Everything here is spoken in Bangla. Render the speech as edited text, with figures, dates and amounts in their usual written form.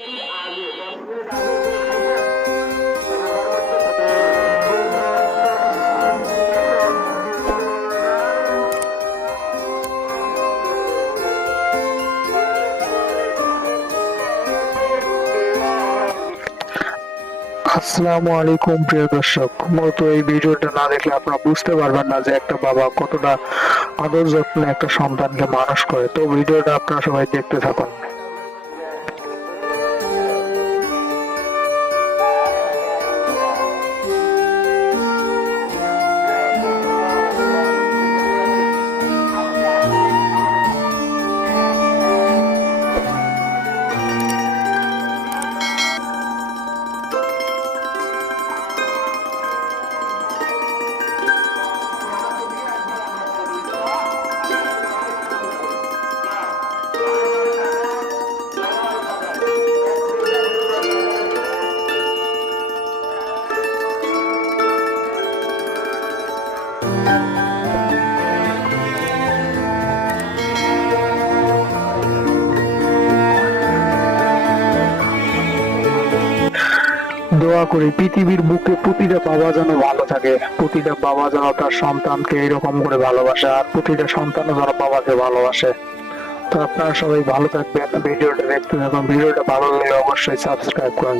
আসসালামু আলাইকুম প্রিয় দর্শক, মূলত এই ভিডিওটা না দেখলে আপনারা বুঝতে পারবেন না যে একটা বাবা কতটা আদর যত্নে একটা সন্তানকে মানুষ করে। তো ভিডিওটা আপনারা সবাই দেখতে থাকুন। দোয়া করি পৃথিবীর বুকে প্রতিটা বাবা যেন ভালো থাকে, প্রতিটা বাবা যেন তার সন্তানকে এরকম করে ভালোবাসে, আর প্রতিটা সন্তানও যেন বাবাকে ভালোবাসে। তো আপনারা সবাই ভালো থাকবেন, ভিডিওটা দেখতে থাকুন। ভিডিওটা ভালো লাগলে অবশ্যই সাবস্ক্রাইব করুন।